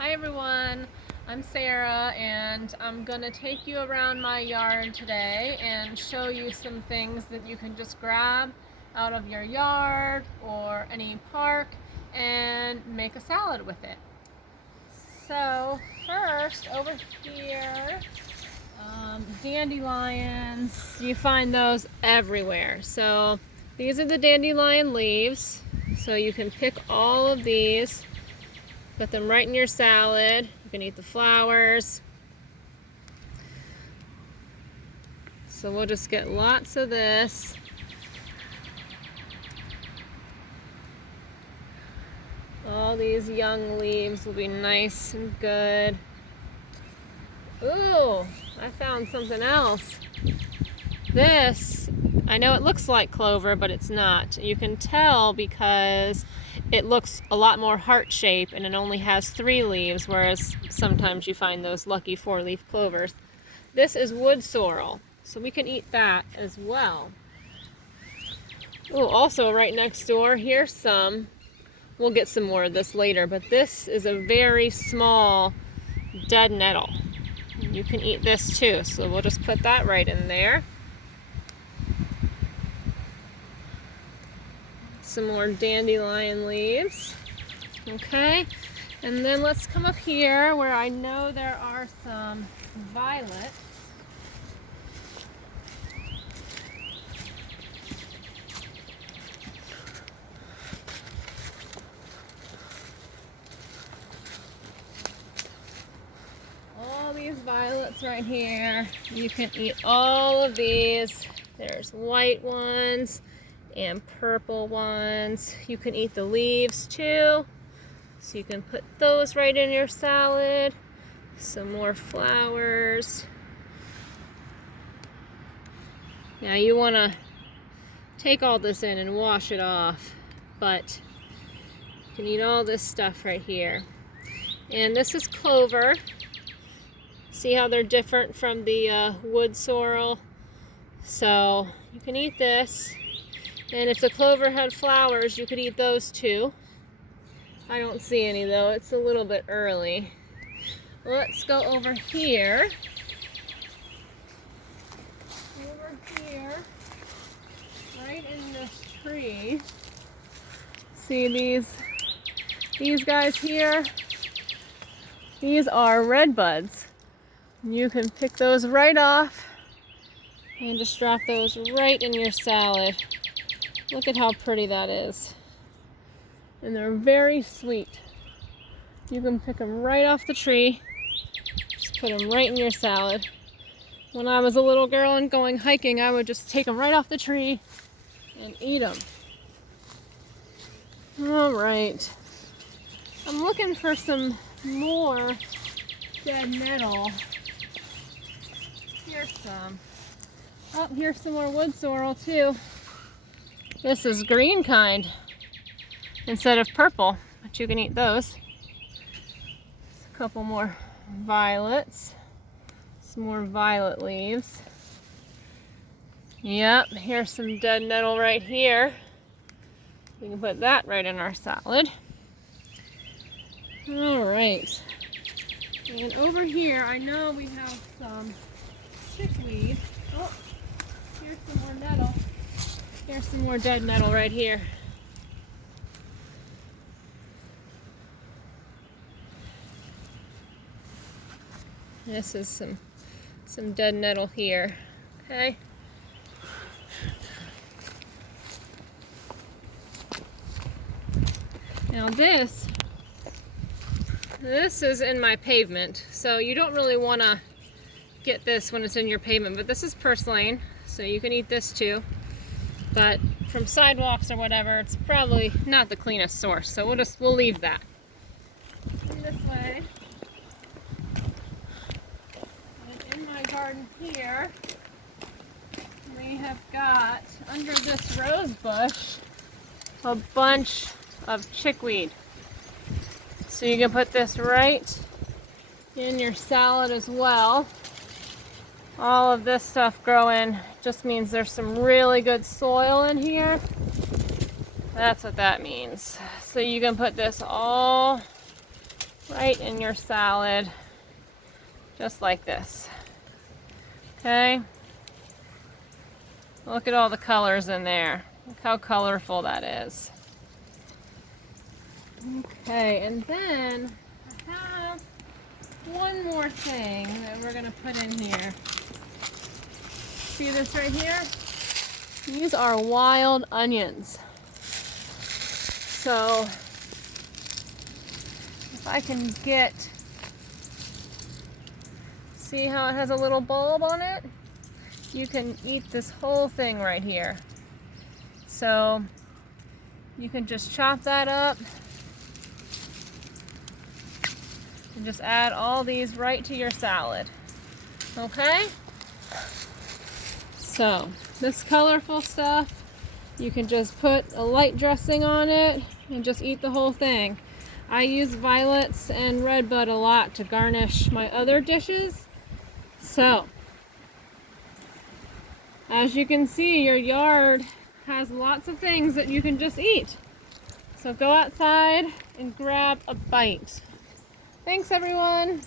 Hi everyone, I'm Sarah and I'm gonna take you around my yard today and show you some things that you can just grab out of your yard or any park and make a salad with it. So first over here, dandelions, you find those everywhere. So these are the dandelion leaves, so you can pick all of these. Put them right in your salad. You can eat the flowers. So we'll just get lots of this. All these young leaves will be nice and good. Ooh, I found something else. This, I know it looks like clover, but it's not. You can tell because it looks a lot more heart-shaped and it only has 3 leaves, whereas sometimes you find those lucky 4-leaf clovers. This is wood sorrel, so we can eat that as well. Oh, also right next door, here's some. We'll get some more of this later, but this is a very small dead nettle. You can eat this too, so we'll just put that right in there. Some more dandelion leaves. Okay, and then let's come up here where I know there are some violets. All these violets right here. You can eat all of these. There's white ones and purple ones. You can eat the leaves too. So you can put those right in your salad. Some more flowers. Now you want to take all this in and wash it off, but you can eat all this stuff right here. And this is clover. See how they're different from the wood sorrel? So you can eat this. And if the clover had flowers, you could eat those too. I don't see any though, it's a little bit early. Let's go over here. Over here, right in this tree. See these guys here? These are red buds. You can pick those right off and just drop those right in your salad. Look at how pretty that is. And they're very sweet. You can pick them right off the tree. Just put them right in your salad. When I was a little girl and going hiking, I would just take them right off the tree and eat them. All right. I'm looking for some more dead nettle. Here's some. Oh, here's some more wood sorrel too. This is green kind instead of purple, but you can eat those. A couple more violets. Some more violet leaves. Yep, here's some dead nettle right here. We can put that right in our salad. All right. And over here, I know we have some chickweed. Oh, here's some more nettle. Here's some more dead nettle right here. This is some dead nettle here. Okay. Now this is in my pavement, so you don't really want to get this when it's in your pavement, but this is purslane, so you can eat this too. But from sidewalks or whatever, it's probably not the cleanest source, so we'll leave that. And this way, and in my garden here, we have got under this rose bush a bunch of chickweed. So you can put this right in your salad as well. All of this stuff growing just means there's some really good soil in here. That's what that means. So you can put this all right in your salad, just like this. Okay? Look at all the colors in there. Look how colorful that is. Okay, and then I have one more thing that we're gonna put in here. See this right here? These are wild onions. So if I can get, see how it has a little bulb on it? You can eat this whole thing right here. So you can just chop that up and just add all these right to your salad. Okay? So this colorful stuff, you can just put a light dressing on it and just eat the whole thing. I use violets and redbud a lot to garnish my other dishes. So, as you can see, your yard has lots of things that you can just eat. So go outside and grab a bite. Thanks, everyone.